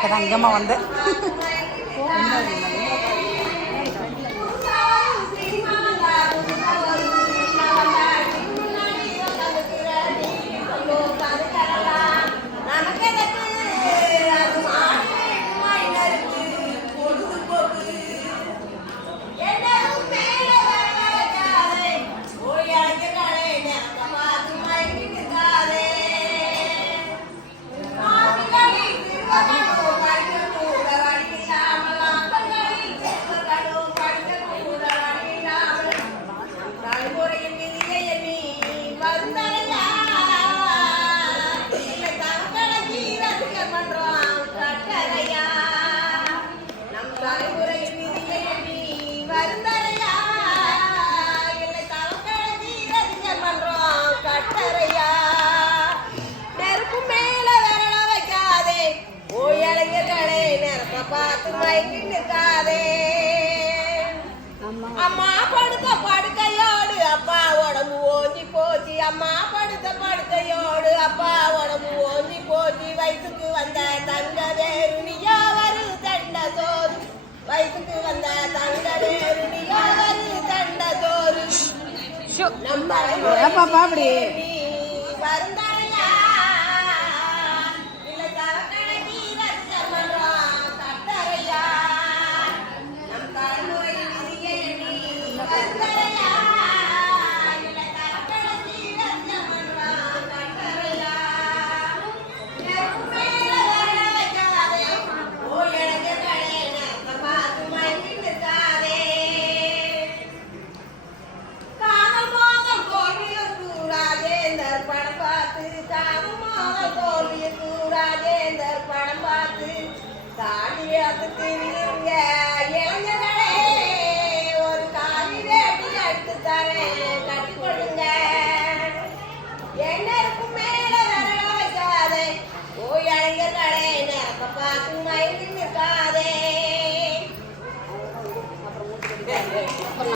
இப்போ தான் இங்கேம்மா வந்தேன் நெருப்ப பார்த்து மயங்கி நிற்காதே. அம்மா படுத்த படுக்கையோடு அப்பா உடம்பு ஓஞ்சி போச்சு. அம்மா படுத்த படுக்கையோடு அப்பா உடம்பு ஓஞ்சி போச்சு. வயசுக்கு வந்த தங்க வேறுனியா வரு தண்ட சோறு. வயசுக்கு வந்த தங்க வேறுனியா வரு தண்ட சோறு. நம்ம பாப்பா அப்படி நீ காதல் மோதல் தோல்வியில் படம் பார்த்து தாடி அது திரியுங்க